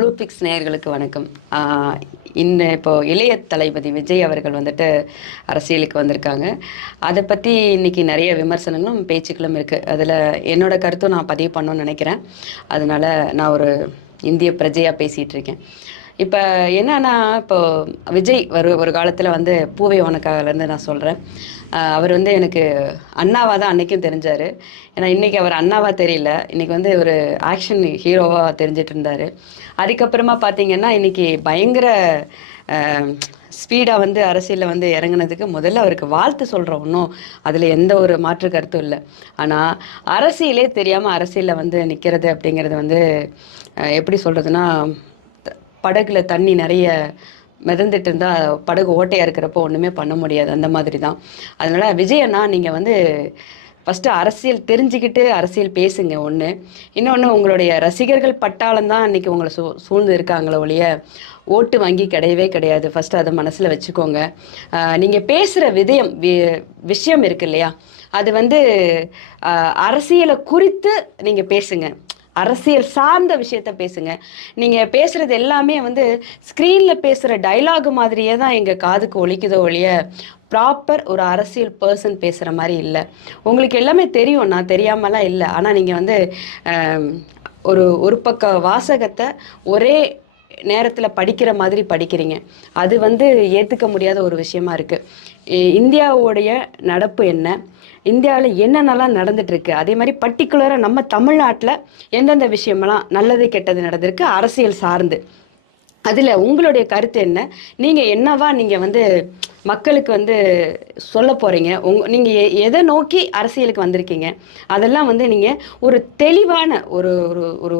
Blue fix நேயர்களுக்கு வணக்கம். இப்போ இளைய தளபதி விஜய் அவர்கள் வந்துட்டு அரசியலுக்கு வந்திருக்காங்க. அதை பற்றி இன்னைக்கு நிறைய விமர்சனங்களும் பேச்சுக்களும் இருக்குது. அதில் என்னோட கருத்தும் நான் பதிவு பண்ணணும்னு நினைக்கிறேன். அதனால நான் ஒரு இந்திய பிரஜையாக பேசிகிட்டு இருக்கேன். இப்போ என்னன்னா, இப்போ விஜய் ஒரு காலத்தில் வந்து பூவே உனக்காகலேருந்து நான் சொல்கிறேன். அவர் வந்து எனக்கு அண்ணாவாக தான் அன்றைக்கும் தெரிஞ்சார். ஏன்னா இன்றைக்கி அவர் அண்ணாவாக தெரியல, இன்றைக்கி வந்து ஒரு ஆக்ஷன் ஹீரோவாக தெரிஞ்சிட்டு இருந்தார். அதுக்கப்புறமா பார்த்தீங்கன்னா இன்றைக்கி பயங்கர ஸ்பீடாக வந்து அரசியலில் வந்து இறங்குனதுக்கு முதல்ல அவருக்கு வாழ்த்து சொல்கிறோம். ஒன்றும் அதில் எந்த ஒரு மாற்று கருத்தும் இல்லை. ஆனால் அரசியலே தெரியாமல் அரசியலில் வந்து நிற்கிறது அப்படிங்கிறது வந்து எப்படி சொல்கிறதுனா, படகுல தண்ணி நிறைய மிதந்துட்டு இருந்தால் படகு ஓட்டையாக இருக்கிறப்போ ஒன்றுமே பண்ண முடியாது. அந்த மாதிரி தான். அதனால் விஜய் அண்ணா, நீங்கள் வந்து ஃபஸ்ட்டு அரசியல் தெரிஞ்சுக்கிட்டு அரசியல் பேசுங்க. ஒன்று. இன்னொன்று, உங்களுடைய ரசிகர்கள் பட்டாளம் தான் இன்றைக்கி உங்களை சூழ்ந்து இருக்காங்களே ஒழிய ஓட்டு வங்கி கிடையவே கிடையாது. ஃபஸ்ட்டு அதை மனசில் வச்சுக்கோங்க. நீங்கள் பேசுகிற விஷயம் இருக்கு இல்லையா, அது வந்து அரசியலை குறித்து நீங்கள் பேசுங்க. அரசியல் சார்ந்த விஷயத்த பேசுங்க. நீங்கள் பேசுகிறது எல்லாமே வந்து ஸ்க்ரீனில் பேசுகிற டைலாகு மாதிரியே தான் எங்கள் காதுக்கு ஒலிக்குதோ ஒழிய ப்ராப்பர் ஒரு அரசியல் பர்சன் பேசுகிற மாதிரி இல்லை. உங்களுக்கு எல்லாமே தெரியும், நான் தெரியாமலாம் இல்லை. ஆனால் நீங்கள் வந்து ஒரு பக்க வாசகத்தை ஒரே நேரத்தில் படிக்கிற மாதிரி படிக்கிறீங்க. அது வந்து ஏற்றுக்க முடியாத ஒரு விஷயமா இருக்குது. இந்தியாவுடைய நடப்பு என்ன, இந்தியாவில் என்னென்னலாம் நடந்துட்டுருக்கு, அதே மாதிரி பர்டிகுலராக நம்ம தமிழ்நாட்டில் எந்தெந்த விஷயமெல்லாம் நல்லது கெட்டது நடந்திருக்கு அரசியல் சார்ந்து, அதில் உங்களுடைய கருத்து என்ன, நீங்கள் என்னவா நீங்கள் வந்து மக்களுக்கு வந்து சொல்ல போகிறீங்க, நீங்கள் எதை நோக்கி அரசியலுக்கு வந்திருக்கீங்க, அதெல்லாம் வந்து நீங்கள் ஒரு தெளிவான ஒரு ஒரு ஒரு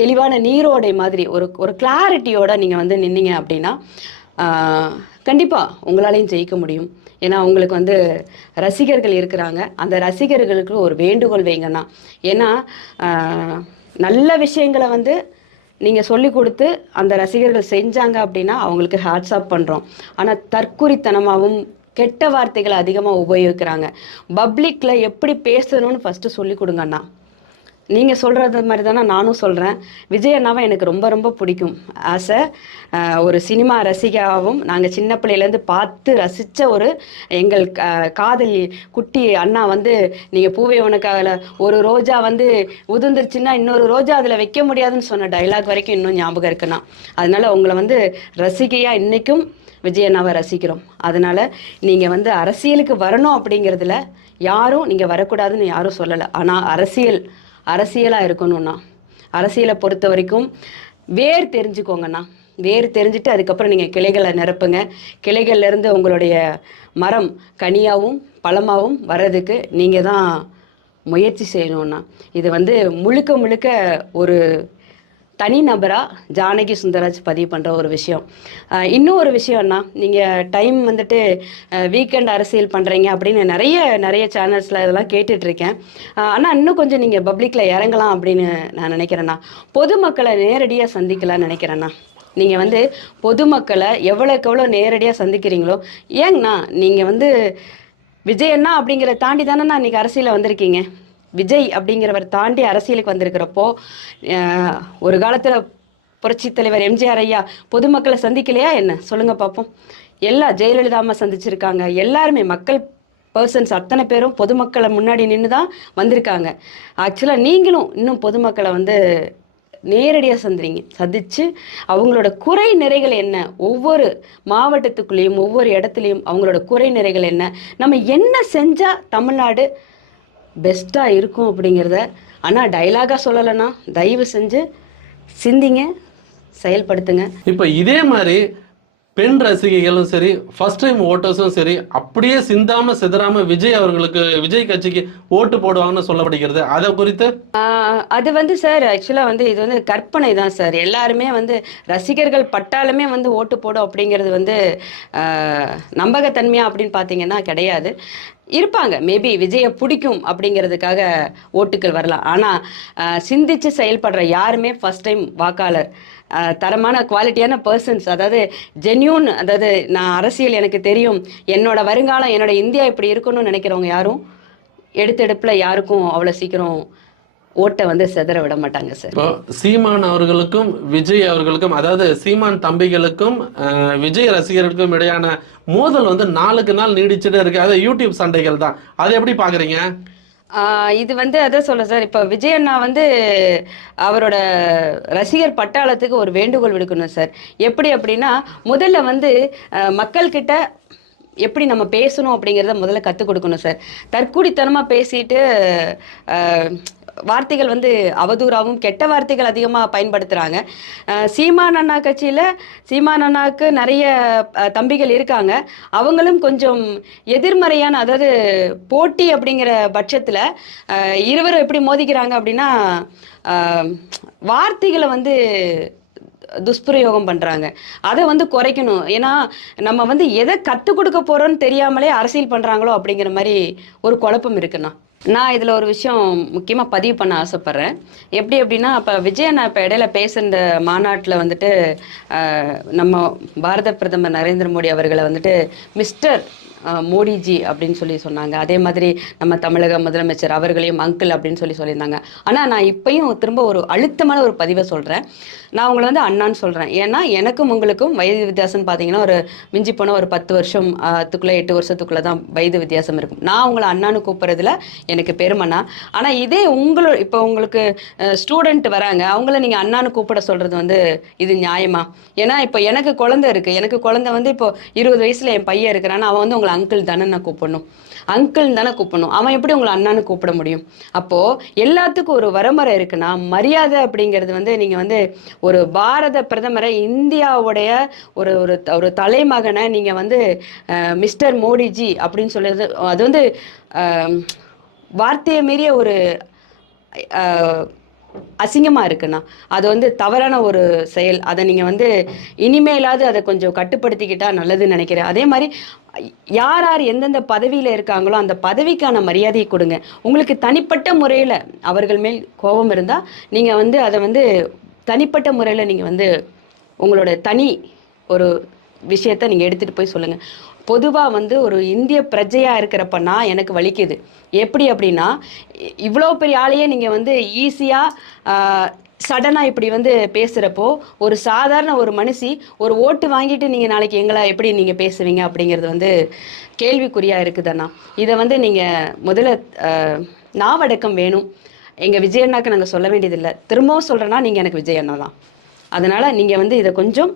தெளிவான நீரோடை மாதிரி ஒரு கிளாரிட்டியோட நீங்கள் வந்து நின்னீங்க அப்படின்னா கண்டிப்பாக உங்களாலையும் ஜெயிக்க முடியும். ஏன்னா உங்களுக்கு வந்து ரசிகர்கள் இருக்கிறாங்க. அந்த ரசிகர்களுக்கு ஒரு வேண்டுகோள் வைங்கன்னா, ஏன்னா நல்ல விஷயங்களை வந்து நீங்கள் சொல்லி கொடுத்து அந்த ரசிகர்கள் செஞ்சாங்க அப்படின்னா அவங்களுக்கு ஹேட்ஸ் ஆஃப் பண்ணுறோம். ஆனால் தற்குறித்தனமாகவும் கெட்ட வார்த்தைகளை அதிகமாக உபயோகிக்கிறாங்க. பப்ளிக்கில் எப்படி பேசணும்னு ஃபஸ்ட்டு சொல்லி கொடுங்கண்ணா. நீங்கள் சொல்கிறது மாதிரி தானே நானும் சொல்கிறேன். விஜய் அண்ணாவை எனக்கு ரொம்ப ரொம்ப பிடிக்கும். ஆஸ் ஒரு சினிமா ரசிகாவும் நாங்கள் சின்ன பிள்ளையிலேருந்து பார்த்து ரசித்த ஒரு எங்கள் காதலி குட்டி அண்ணா வந்து, நீங்கள் பூவே உனக்காக ஒரு ரோஜா வந்து உதிர்ந்துருச்சுன்னா இன்னொரு ரோஜா அதில் வைக்க முடியாதுன்னு சொன்ன டைலாக் வரைக்கும் இன்னும் ஞாபகம் இருக்குண்ணா. அதனால் உங்களை வந்து ரசிகையாக இன்றைக்கும் விஜய் அண்ணாவை ரசிக்கிறோம். அதனால் நீங்கள் வந்து அரசியலுக்கு வரணும் அப்படிங்கிறதுல யாரும் நீங்கள் வரக்கூடாதுன்னு யாரும் சொல்லலை. ஆனால் அரசியலாக இருக்கணும்ண்ணா. அரசியலை பொறுத்த வரைக்கும் வேர் தெரிஞ்சுக்கோங்கண்ணா. வேர் தெரிஞ்சுட்டு அதுக்கப்புறம் நீங்கள் கிளைகளை நிரப்புங்க. கிளைகள்லேருந்து உங்களுடைய மரம் கனியாகவும் பழமாகவும் வர்றதுக்கு நீங்கள் தான் முயற்சி செய்யணும்ண்ணா. இது வந்து முழுக்க ஒரு தனிநபராக ஜானகி சுந்தராஜ் பதிவு பண்ணுற ஒரு விஷயம். இன்னும் ஒரு விஷயம்னா, நீங்கள் டைம் வந்துட்டு வீக்கெண்ட் அரசியல் பண்ணுறீங்க அப்படின்னு நிறைய சேனல்ஸில் இதெல்லாம் கேட்டுட்ருக்கேன். ஆனால் இன்னும் கொஞ்சம் நீங்கள் பப்ளிக்கில் இறங்கலாம் அப்படின்னு நான் நினைக்கிறேண்ணா. பொதுமக்களை நேரடியாக சந்திக்கலாம்னு நினைக்கிறேண்ணா. நீங்கள் வந்து பொதுமக்களை எவ்வளோக்கு எவ்வளோ நேரடியாக சந்திக்கிறீங்களோ, ஏங்கண்ணா நீங்கள் வந்து விஜய் அண்ணா அப்படிங்கிற தாண்டி தானேண்ணா இன்றைக்கி அரசியலில் வந்திருக்கீங்க. விஜய் அப்படிங்கிறவர் தாண்டி அரசியலுக்கு வந்திருக்கிறப்போ, ஒரு காலத்தில் புரட்சி தலைவர் எம்ஜிஆர் ஐயா பொதுமக்களை சந்திக்கலையா என்ன சொல்லுங்கள் பார்ப்போம். ஜெயலலிதா அம்மா சந்திச்சிருக்காங்க. எல்லாருமே மக்கள் பர்சன்ஸ் அத்தனை பேரும் பொதுமக்களை முன்னாடி நின்று தான் வந்திருக்காங்க. ஆக்சுவலாக நீங்களும் இன்னும் பொதுமக்களை வந்து நேரடியாக சந்திச்சு அவங்களோட குறை நிறைகள் என்ன, ஒவ்வொரு மாவட்டத்துக்குள்ளேயும் ஒவ்வொரு இடத்துலையும் அவங்களோட குறை நிறைகள் என்ன, நம்ம என்ன செஞ்சால் தமிழ்நாடு பெஸ்ட்டாக இருக்கும் அப்படிங்கிறத ஆனால் டைலாகாக சொல்லலைன்னா தயவு செஞ்சு சிந்திங்க, செயல்படுத்துங்க. இப்போ இதே மாதிரி பெண் ரசிகைகளும் சரி, ஃபர்ஸ்ட் டைம் ஓட்டர்ஸும் சரி, அப்படியே சிந்தாம சிதறாம விஜய் கட்சிக்கு ஓட்டு போடுவாங்கன்னு சொல்லப்படுகிறது. அதை குறித்து அது வந்து சார், ஆக்சுவலாக வந்து இது வந்து கற்பனை தான் சார். எல்லாருமே வந்து ரசிகர்கள் பட்டாலுமே வந்து ஓட்டு போடும் அப்படிங்கிறது வந்து நம்பகத்தன்மையா அப்படின்னு பார்த்தீங்கன்னா கிடையாது. இருப்பாங்க, மேபி விஜயை பிடிக்கும் அப்படிங்கிறதுக்காக ஓட்டுக்கள் வரலாம். ஆனால் சிந்திச்சு செயல்படுற யாருமே ஃபர்ஸ்ட் டைம் வாக்காளர், தரமான குவாலிட்டியான பர்சன்ஸ், அதாவது ஜென்யூன், அதாவது நான் அரசியல் எனக்கு தெரியும், என்னோட வருங்காலம், என்னோட இந்தியா இப்படி இருக்கணும்னு நினைக்கிறவங்க யாரும் எடுத்தெடுப்பில் யாருக்கும் அவ்வளோ சீக்கிரம் ஓட்டை வந்து சிதற விட மாட்டாங்க சார். இப்போ சீமான் அவர்களுக்கும் விஜய் அவர்களுக்கும், அதாவது சீமான் தம்பிகளுக்கும் விஜய் ரசிகர்களுக்கும் இடையான மோதல் வந்து நாளுக்கு நாள் நீடிச்சுட்டே இருக்கு. அது யூடியூப் சண்டைகள் தான். அதை எப்படி பாக்குறீங்க? இது வந்து அதான் சொல்ல சார், இப்போ விஜய் அண்ணா வந்து அவரோட ரசிகர் பட்டாளத்துக்கு ஒரு வேண்டுகோள் விடுக்கணும் சார். எப்படி அப்படின்னா, முதல்ல வந்து மக்கள்கிட்ட எப்படி நம்ம பேசணும் அப்படிங்கிறத முதல்ல கற்றுக் கொடுக்கணும் சார். தற்கூடித்தனமாக பேசிட்டு வார்த்தைகள் வந்து அவதூறாகவும் கெட்ட வார்த்தைகள் அதிகமாக பயன்படுத்துகிறாங்க. சீமான் அண்ணா கட்சியில் சீமான் அண்ணாவுக்கு நிறைய தம்பிகள் இருக்காங்க. அவங்களும் கொஞ்சம் எதிர்மறையான, அதாவது போட்டி அப்படிங்கிற பட்சத்தில் இருவரும் எப்படி மோதிக்கிறாங்க அப்படின்னா, வார்த்தைகளை வந்து துஷ்பிரயோகம் பண்ணுறாங்க. அதை வந்து குறைக்கணும். ஏன்னா நம்ம வந்து எதை கற்றுக் கொடுக்க போகிறோன்னு தெரியாமலே அரசியல் பண்ணுறாங்களோ அப்படிங்கிற மாதிரி ஒரு குழப்பம் இருக்குண்ணா. நான் இதில் ஒரு விஷயம் முக்கியமாக பதிவு பண்ண ஆசைப்பட்றேன். எப்படி அப்படின்னா, இப்போ விஜய் நான் இப்போ இடையில பேசுகிற மாநாட்டில் வந்துட்டு நம்ம பாரத பிரதமர் நரேந்திர மோடி அவர்களை வந்துட்டு மிஸ்டர் மோடிஜி அப்படின்னு சொல்லி சொன்னாங்க. அதே மாதிரி நம்ம தமிழக முதலமைச்சர் அவர்களையும் அங்கிள் அப்படின்னு சொல்லியிருந்தாங்க. ஆனால் நான் இப்பயும் திரும்ப ஒரு அழுத்தமான ஒரு பதிவை சொல்கிறேன். நான் உங்களை வந்து அண்ணான்னு சொல்கிறேன். ஏன்னா எனக்கும் உங்களுக்கும் வயது வித்தியாசம் பார்த்தீங்கன்னா ஒரு மிஞ்சி போனால் ஒரு 10 வருஷம் 8 வருஷத்துக்குள்ளே தான் வயது வித்தியாசம் இருக்கும். நான் உங்களை அண்ணான்னு கூப்பிட்றதுல எனக்கு பெருமைண்ணா. ஆனால் இதே இப்போ உங்களுக்கு ஸ்டூடெண்ட் வராங்க, அவங்கள நீங்கள் அண்ணான்னு கூப்பிட சொல்கிறது வந்து இது நியாயமா? ஏன்னா இப்போ எனக்கு குழந்தை இருக்குது. எனக்கு குழந்தை வந்து இப்போ 20 வயசில் என் பையன் இருக்கிறான்னு அவன் வந்து உங்களை அங்கிள் தானே நான் கூப்பிடணும், அங்கிள் தானே கூப்பிடணும். அவன் எப்படி உங்களை அண்ணான்னு கூப்பிட முடியும்? அப்போது எல்லாத்துக்கும் ஒரு வரமுறை இருக்குன்னா, மரியாதை அப்படிங்கிறது வந்து நீங்கள் வந்து ஒரு பாரத பிரதமரை, இந்தியாவுடைய ஒரு ஒரு ஒரு தலைமகனை நீங்கள் வந்து மிஸ்டர் மோடிஜி அப்படின்னு சொல்லுறது அது வந்து வார்த்தையை மீறிய ஒரு அசிங்கமாக இருக்குண்ணா. அது வந்து தவறான ஒரு செயல். அதை நீங்கள் வந்து இனிமேலாவது அதை கொஞ்சம் கட்டுப்படுத்திக்கிட்டா நல்லதுன்னு நினைக்கிறேன். அதே மாதிரி யார் யார் எந்தெந்த பதவியில் இருக்காங்களோ அந்த பதவிக்கான மரியாதையை கொடுங்க. உங்களுக்கு தனிப்பட்ட முறையில் அவர்கள் மேல் கோபம் இருந்தால் நீங்கள் வந்து அதை வந்து தனிப்பட்ட முறையில் நீங்கள் வந்து உங்களோட தனி ஒரு விஷயத்தை நீங்கள் எடுத்துகிட்டு போய் சொல்லுங்கள். பொதுவாக வந்து ஒரு இந்திய பிரஜையாக இருக்கிறப்பன்னா எனக்கு வலிக்குது. எப்படி அப்படின்னா, இவ்வளோ பெரிய ஆளையே நீங்கள் வந்து ஈஸியாக சடனாக இப்படி வந்து பேசுகிறப்போ, ஒரு சாதாரண ஒரு மனுஷி ஒரு ஓட்டு வாங்கிட்டு நீங்கள் நாளைக்கு எங்களை எப்படி நீங்கள் பேசுவீங்க அப்படிங்கிறது வந்து கேள்விக்குறியாக இருக்குதுண்ணா. இதை வந்து நீங்கள் முதல்ல நாவடக்கம் வேணும். எங்கள் விஜய் அண்ணாக்கு நாங்கள் சொல்ல வேண்டியதில்லை. திரும்பவும் சொல்கிறேன்னா, நீங்கள் எனக்கு விஜய் அண்ணா தான். அதனால் நீங்கள் வந்து இதை கொஞ்சம்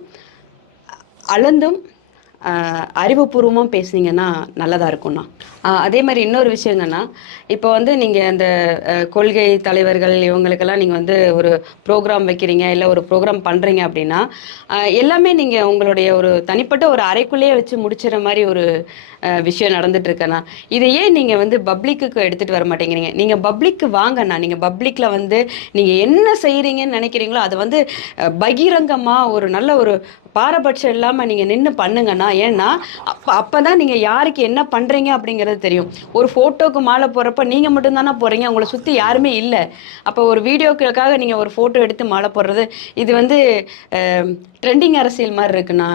அளந்தும் அறிவுபூர்வமாக பேசுனீங்கன்னா நல்லதாக இருக்கும்ண்ணா. அதே மாதிரி இன்னொரு விஷயங்கன்னா, இப்போ வந்து நீங்கள் அந்த கொள்கை தலைவர்கள் இவங்களுக்கெல்லாம் நீங்கள் வந்து ஒரு ப்ரோக்ராம் வைக்கிறீங்க, இல்லை ஒரு ப்ரோக்ராம் பண்ணுறீங்க அப்படின்னா எல்லாமே நீங்கள் உங்களுடைய ஒரு தனிப்பட்ட ஒரு அறைக்குள்ளேயே வச்சு முடிச்சிட மாதிரி ஒரு விஷயம் நடந்துட்டு இருக்கேண்ணா. இதை ஏன் நீங்கள் வந்து பப்ளிக்கு எடுத்துகிட்டு வர மாட்டேங்கிறீங்க? நீங்கள் பப்ளிக்கு வாங்கண்ணா. நீங்கள் பப்ளிக்கில் வந்து நீங்கள் என்ன செய்கிறீங்கன்னு நினைக்கிறீங்களோ அதை வந்து பகிரங்கமாக ஒரு நல்ல ஒரு பாரபட்சம் இல்லாமல் நீங்கள் நின்று பண்ணுங்கண்ணா. ஏன்னா அப்போ தான் நீங்கள் யாருக்கு என்ன பண்ணுறீங்க அப்படிங்கிறது தெரியும். ஒரு ஃபோட்டோக்கு மாலை போடுறப்ப நீங்கள் மட்டும்தானே போகிறீங்க, உங்களை சுற்றி யாருமே இல்லை. அப்போ ஒரு வீடியோக்களுக்காக நீங்கள் ஒரு ஃபோட்டோ எடுத்து மாலை போடுறது இது வந்து ட்ரெண்டிங் அரசியல் மாதிரி இருக்குண்ணா.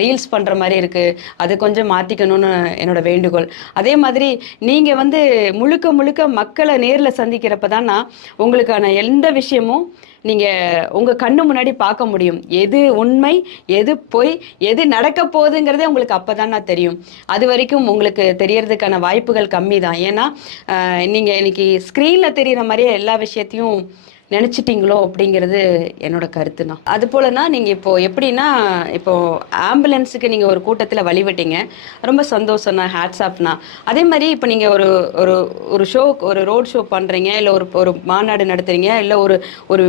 ரீல்ஸ் பண்ணுற மாதிரி இருக்குது. அது கொஞ்சம் மாற்றிக்கணும்னு என்னோட வேண்டுகோள். அதே மாதிரி நீங்கள் வந்து முழுக்க முழுக்க மக்களை நேரில் சந்திக்கிறப்ப தானா உங்களுக்கான எந்த விஷயமும் நீங்கள் உங்கள் கண்ணு முன்னாடி பார்க்க முடியும். எது உண்மை, எது பொய், எது நடக்க போகுதுங்கிறதே உங்களுக்கு அப்போ தானே தெரியும். அது வரைக்கும் உங்களுக்கு தெரியறதுக்கான வாய்ப்புகள் கம்மி தான். ஏன்னா நீங்கள் இன்னைக்கு ஸ்க்ரீனில் தெரிகிற மாதிரியே எல்லா விஷயத்தையும் நினச்சிட்டிங்களோ அப்படிங்கிறது என்னோட கருத்துண்ணா. அது போலனா நீங்கள் இப்போது எப்படின்னா, இப்போது ஆம்புலன்ஸுக்கு நீங்கள் ஒரு கூட்டத்தில் வழிவிட்டீங்க, ரொம்ப சந்தோஷம்ண்ணா, ஹேட்ஸ்ஆப்ண்ணா. அதே மாதிரி இப்போ நீங்கள் ஒரு ஒரு ஒரு ஷோ, ஒரு ரோட் ஷோ பண்ணுறீங்க, இல்லை ஒரு மாநாடு நடத்துகிறீங்க, இல்லை ஒரு ஒரு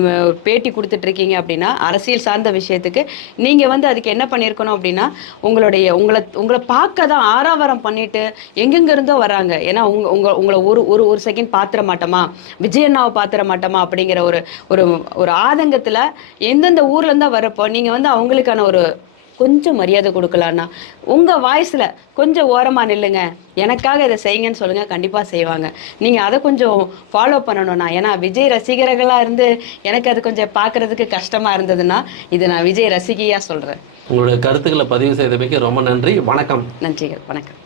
பேட்டி கொடுத்துட்ருக்கீங்க அப்படின்னா, அரசியல் சார்ந்த விஷயத்துக்கு நீங்கள் வந்து அதுக்கு என்ன பண்ணியிருக்கணும் அப்படின்னா, உங்களை பார்க்க தான் ஆரவாரம் பண்ணிட்டு எங்கெங்கிருந்தோ வராங்க. ஏன்னா உங்களை ஒரு செகண்ட் பார்த்துட மாட்டோமா, விஜயண்ணாவை பார்த்துட மாட்டோமா அப்படிங்கிற ஒரு ஒரு ஆதங்கத்தில் எந்தெந்த ஊர்லேருந்தா வரப்போ நீங்கள் வந்து அவங்களுக்கான ஒரு கொஞ்சம் மரியாதை கொடுக்கலான்னா, உங்கள் வாய்ஸில் கொஞ்சம் ஓரமாக நில்லுங்க, எனக்காக இதை செய்யுங்கன்னு சொல்லுங்கள், கண்டிப்பாக செய்வாங்க. நீங்கள் அதை கொஞ்சம் ஃபாலோ பண்ணணும்ண்ணா. ஏன்னா விஜய் ரசிகர்களாக இருந்து எனக்கு அது கொஞ்சம் பார்க்குறதுக்கு கஷ்டமாக இருந்ததுன்னா, இது நான் விஜய் ரசிகையாக சொல்கிறேன். உங்களுடைய கருத்துக்களை பதிவு செய்தமைக்கு ரொம்ப நன்றி. வணக்கம். நன்றிகள். வணக்கம்.